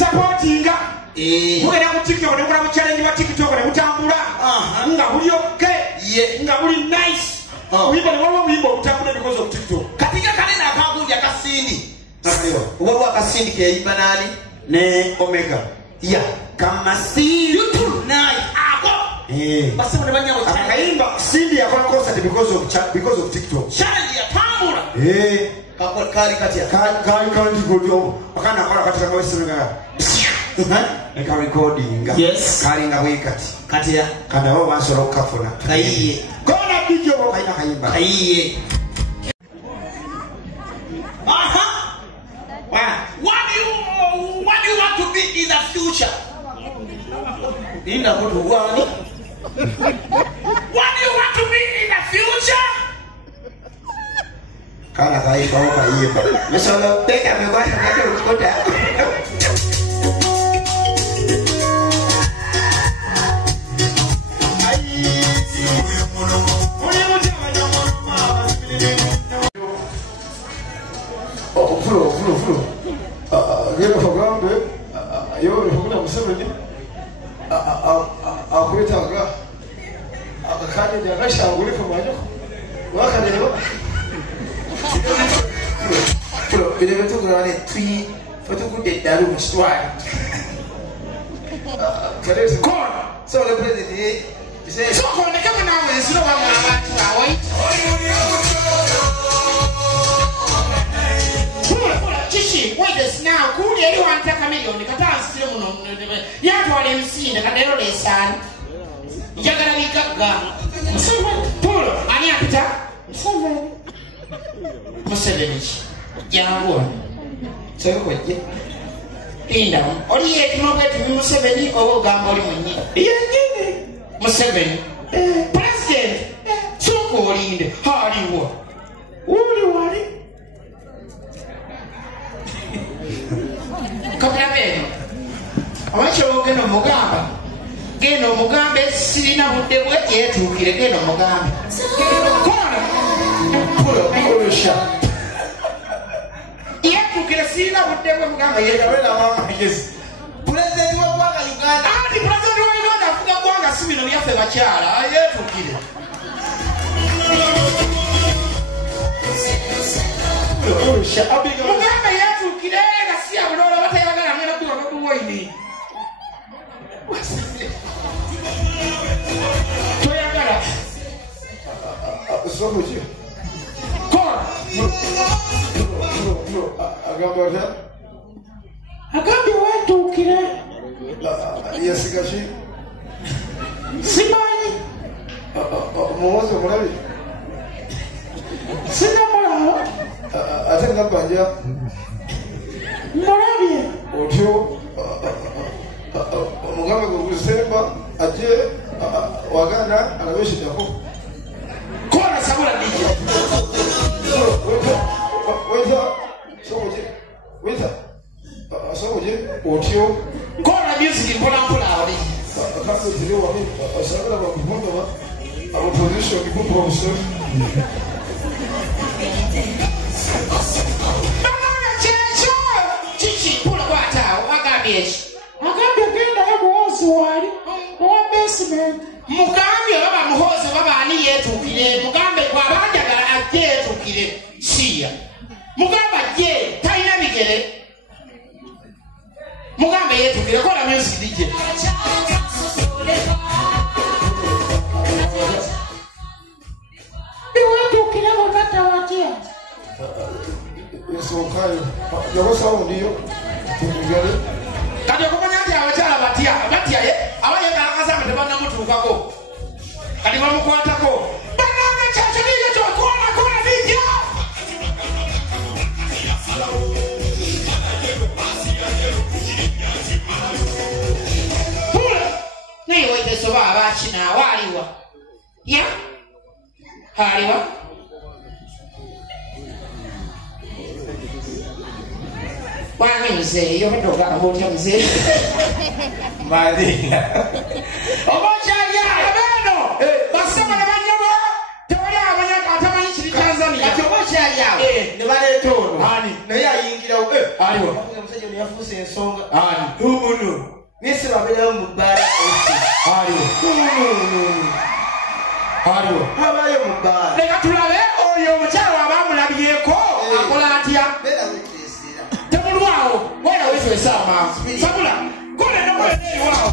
supportinga mugenda ku TikTok ne mukula mu challenge wa TikTok ne mutambula nga buli okay nga buli nice uyimba ne waliwo buyimba obutambula because of TikTok katika kanena akagunja kasindi waliwo akasindi keyimba nani ne Omega kama see you tonight basema ne banyabo akayimba Cindy yakola concert because of TikTok challenge ya tambula kali kati ya kali godo akana akora katika mwesinga eka recording kali nga wekati kati ya kana wao basoro kafuna kaiye kona bijo kaina kayimba kaiye what do you want to be in the future inda mtu wani what do you want to be in the future kana kaiba hapa hiyo mesolo peka mewasha kati ukoda akwetaga akakane jakashangule pamanyo wakanelewa bile betugurane twi fotukude dalu mstwai kalezi kona so le president say so kona kama nawe nsino wa abantu awai chishi wait this now kuli eli wantaka milioni katansi muno yatu wale msinda kadero lesana jagala bikaga msema polo ani apita Museveni jangu seko koje inda oli yekino kwetu Museveni obo gambo oli munyi yenyine Museveni president soko olinde haliwo uli wali kabla beno awacho geno mugamba geno mugambe sirina budde bwe yetukire geno mugambe kona Kurusha yetukire sirina budde bwe mugambe yegawela mama yes president wa kwanga Uganda ati president wa Uganda afuga kwanga simino byafe bakyala yetukire kurusha abiga mugambe yetukire nga si abulolo batayagala mwena kuba nobuwaini toyagala somuji kona agamba agambye wetukire yesigachi simanyi muwoze mulabi sinamulawo ate ngabanja mulabye otyo omugambe gusemba aje waganda alabeshidako kona sabula nije somoje otyo kona music mpolampola oli akasetirewa asabira bakuvunga abaposition kipuprofessor banana checho chichi pula kwatawo agambye agambye genda emuhozi wali owa basement mugambe baba muhozi baba ani yetukire mugambe kwabanjagala ajje yetukire siya mugambe ajje talina bigere mugambe yetukire kola music DJ biwetukire bonata watia yesokayo yakosawo ndiyo tugale kati okumanya nti abakyala batya ye abayengalakasanga tebanamutuukako kati bamukwatako bananga kyakyo niyo kyokona bijja naye wetesoba abakinaawo aliwa ya aliwa Wani mzee, yo ndo kamoja mzee. Mali. Omoja ya beno. Basema na banyobo. Tewala abanya atamanyi kiri Tanzania. Omoja ya. Ne bale tono. Ani. Na ya yingira aliwa. yafuuse ensonga uno nese babeerawo mu bbaala aliwo abayo mu bbaala leka tulabe oyo omukyala abamulabyeko akola atya temulwawo wera wefeesaama sabula gole nokoleriwawo